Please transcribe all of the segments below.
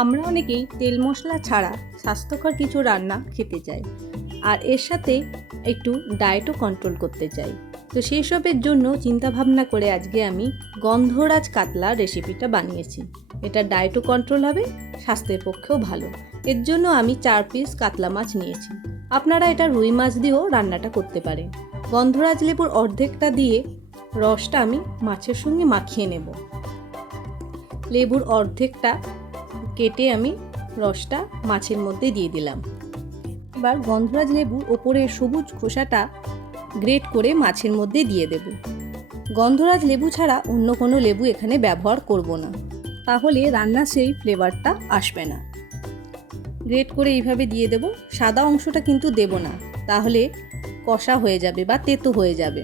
আমরা অনেকেই তেল মশলা ছাড়া স্বাস্থ্যকর কিছু রান্না খেতে চাই, আর এর সাথে একটু ডায়েটও কন্ট্রোল করতে চাই। তো সেই সবের জন্য চিন্তাভাবনা করে আজকে আমি গন্ধরাজ কাতলা রেসিপিটা বানিয়েছি। এটা ডায়েটও কন্ট্রোল হবে, স্বাস্থ্যের পক্ষেও ভালো। এর জন্য আমি 4 পিস কাতলা মাছ নিয়েছি। আপনারা এটা রুই মাছ দিয়েও রান্নাটা করতে পারেন। গন্ধরাজ লেবুর অর্ধেকটা দিয়ে রসটা আমি মাছের সঙ্গে মাখিয়ে নেব। লেবুর অর্ধেকটা কেটে আমি রসটা মাছের মধ্যে দিয়ে দিলাম। এবার গন্ধরাজ লেবুর ওপরের সবুজ খোসাটা গ্রেট করে মাছের মধ্যে দিয়ে দেব। গন্ধরাজ লেবু ছাড়া অন্য কোনো লেবু এখানে ব্যবহার করব না, তাহলে রান্নার সেই ফ্লেভারটা আসবে না। গ্রেট করে এইভাবে দিয়ে দেব। সাদা অংশটা কিন্তু দেব না, তাহলে কষা হয়ে যাবে বা তেতো হয়ে যাবে।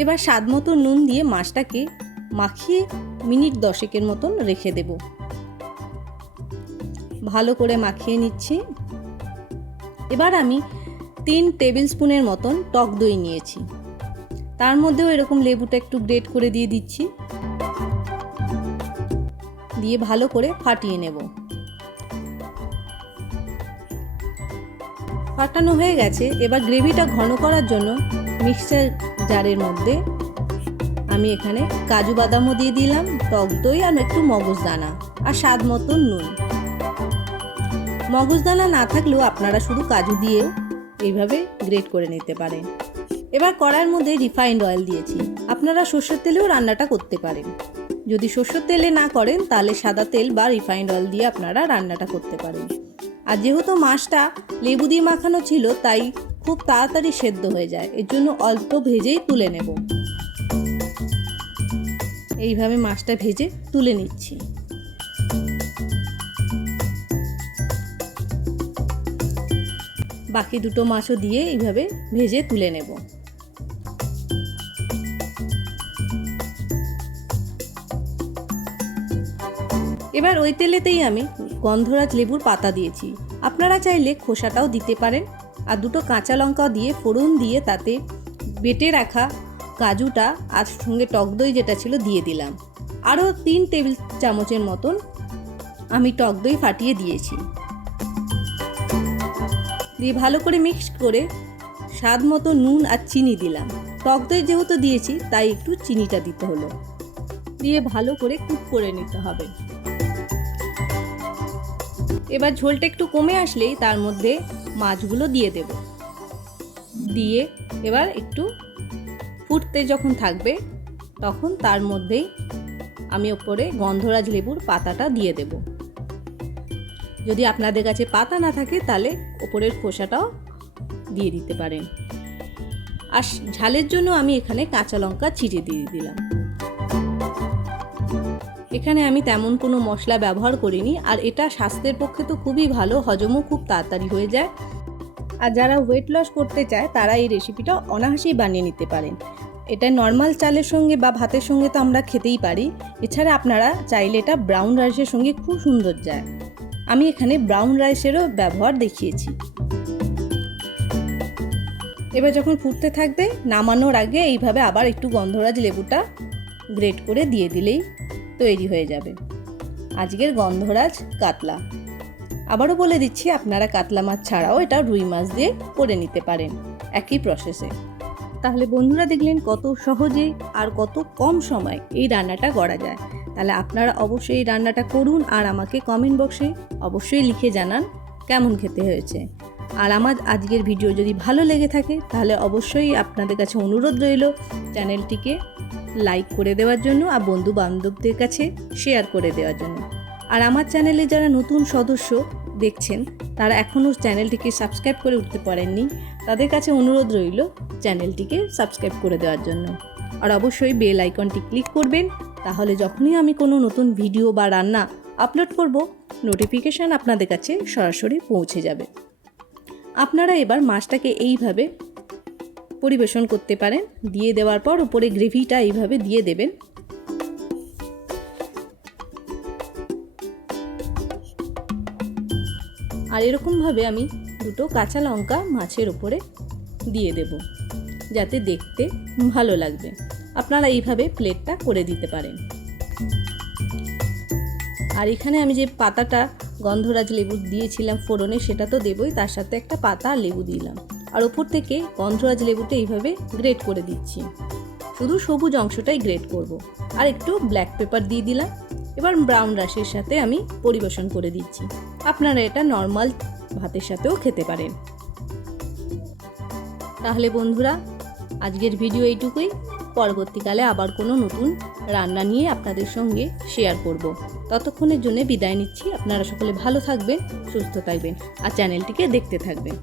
এবার স্বাদ মতো নুন দিয়ে মাছটাকে মাখিয়ে মিনিট 10 মতন রেখে দেব। ভালো করে মাখিয়ে নিচ্ছি। এবার আমি 3 টেবিল স্পুনের মতন টক দই নিয়েছি। তার মধ্যেও এরকম লেবুটা একটু গ্রেট করে দিয়ে দিচ্ছি, দিয়ে ভালো করে ফাটিয়ে নেব। ফাটানো হয়ে গেছে। এবার গ্রেভিটা ঘন করার জন্য মিক্সচার জারের মধ্যে আমি এখানে কাজু বাদামও দিয়ে দিলাম, টক দই আর একটু মগজদানা আর স্বাদ মতন নুন। মগজদানা না থাকলেও আপনারা শুধু কাজু দিয়েও এইভাবে গ্রেট করে নিতে পারেন। এবার কড়াইয়ের মধ্যে রিফাইন্ড অয়েল দিয়েছি। আপনারা সর্ষের তেলেও রান্নাটা করতে পারেন। যদি সর্ষের তেলে না করেন তাহলে সাদা তেল বা রিফাইন্ড অয়েল দিয়ে আপনারা রান্নাটা করতে পারেন। আর যেহেতু মাছটা লেবু দিয়ে মাখানো ছিল, তাই খুব তাড়াতাড়ি সেদ্ধ হয়ে যায়। এর জন্য অল্প ভেজেই তুলে নেব। এইভাবে মাছটা ভেজে তুলে নিচ্ছি। বাকি দুটো মাছও দিয়ে এইভাবে ভেজে তুলে নেব। এবার ওই তেলেতেই আমি গন্ধরাজ লেবুর পাতা দিয়েছি। আপনারা চাইলে খোসাটাও দিতে পারেন। আর দুটো কাঁচা লঙ্কা দিয়ে ফোড়ন দিয়ে তাতে বেটে রাখা কাজুটা আর সঙ্গে টক দই যেটা ছিল দিয়ে দিলাম। আরও 3 টেবিল চামচের মতন আমি টক দই ফাটিয়ে দিয়েছি। দিয়ে ভালো করে মিক্স করে স্বাদ মতো নুন আর চিনি দিলাম। টক দই যেহেতু দিয়েছি তাই একটু চিনিটা দিতে হলো। দিয়ে ভালো করে কুক করে নিতে হবে। এবার ঝোলটা একটু কমে আসলেই তার মধ্যে মাছগুলো দিয়ে দেব। দিয়ে এবার একটু ফুটতে যখন থাকবে তখন তার মধ্যেই আমি ওপরে গন্ধরাজ লেবুর পাতাটা দিয়ে দেব। যদি আপনাদের কাছে পাতা না থাকে তাহলে ওপরের খোসাটাও দিয়ে দিতে পারেন। আর ঝালের জন্য আমি এখানে কাঁচা লঙ্কা ছিঁড়ে দিয়ে দিলাম। এখানে আমি তেমন কোনো মশলা ব্যবহার করিনি। আর এটা স্বাস্থ্যের পক্ষে তো খুবই ভালো, হজমও খুব তাড়াতাড়ি হয়ে যায়। আর যারা ওয়েট লস করতে চায় তারা এই রেসিপিটা অনায়াসেই বানিয়ে নিতে পারেন। এটা নর্মাল চালের সঙ্গে বা ভাতের সঙ্গে তো আমরা খেতেই পারি। এছাড়া আপনারা চাইলে এটা ব্রাউন রাইসের সঙ্গে খুব সুন্দর যায়। আমি এখানে ব্রাউন রাইসেরও ব্যবহার দেখিয়েছি। এবার যখন ফুটতে থাকবে নামানোর আগে এইভাবে আবার একটু গন্ধরাজ লেবুটা গ্রেট করে দিয়ে দিলেই তৈরি হয়ে যাবে আজকের গন্ধরাজ কাতলা। আবারও বলে দিচ্ছি, আপনারা কাতলা মাছ ছাড়াও এটা রুই মাছ দিয়ে করে নিতে পারেন একই প্রসেসে। তাহলে বন্ধুরা দেখলেন কত সহজে আর কত কম সময় এই রান্নাটা করা যায়। তাহলে আপনারা অবশ্যই এই রান্নাটা করুন আর আমাকে কমেন্ট বক্সে অবশ্যই লিখে জানান কেমন খেতে হয়েছে। আর আমার আজকের ভিডিও যদি ভালো লেগে থাকে তাহলে অবশ্যই আপনাদের কাছে অনুরোধ রইল চ্যানেলটিকে লাইক করে দেওয়ার জন্য আর বন্ধু বান্ধবদের কাছে শেয়ার করে দেওয়ার জন্য। আর আমার চ্যানেলে যারা নতুন সদস্য দেখছেন তারা এখনও চ্যানেলটিকে সাবস্ক্রাইব করে উঠতে পারেননি, তাদের কাছে অনুরোধ রইল চ্যানেলটিকে সাবস্ক্রাইব করে দেওয়ার জন্য। আর অবশ্যই বেল আইকনটি ক্লিক করবেন, তাহলে যখনই আমি কোনো নতুন ভিডিও বা রান্না আপলোড করব নোটিফিকেশান আপনাদের কাছে সরাসরি পৌঁছে যাবে। আপনারা এবার মাছটাকে এইভাবে পরিবেশন করতে পারেন। দিয়ে দেওয়ার পর উপরে গ্রেভিটা এইভাবে দিয়ে দেবেন। আর এরকমভাবে আমি দুটো কাঁচা লঙ্কা মাছের উপরে দিয়ে দেব, যাতে দেখতে ভালো লাগবে। আপনারা এইভাবে প্লেটটা করে দিতে পারেন। আর এখানে আমি যে পাতাটা গন্ধরাজ লেবু দিয়েছিলাম ফোড়নে, সেটা তো দেবই, তার সাথে একটা পাতা আর লেবু দিলাম। আর ওপর থেকে গন্ধরাজ লেবুটা এইভাবে গ্রেট করে দিচ্ছি, শুধু সবুজ অংশটাই গ্রেট করব। আর একটু ব্ল্যাক পেপার দিয়ে দিলাম। এবার ব্রাউন রাইসের সাথে আমি পরিবেশন করে দিচ্ছি। আপনারা এটা নর্মাল ভাতের সাথেও খেতে পারেন। তাহলে বন্ধুরা, আজকের ভিডিও এইটুকুই। পরবর্তীকালে আবার কোনো নতুন রান্না নিয়ে আপনাদের সঙ্গে শেয়ার করব। ততক্ষণের জন্য বিদায় নিচ্ছি। আপনারা সকলে ভালো থাকবেন, সুস্থ থাকবেন আর চ্যানেলটিকে দেখতে থাকবেন।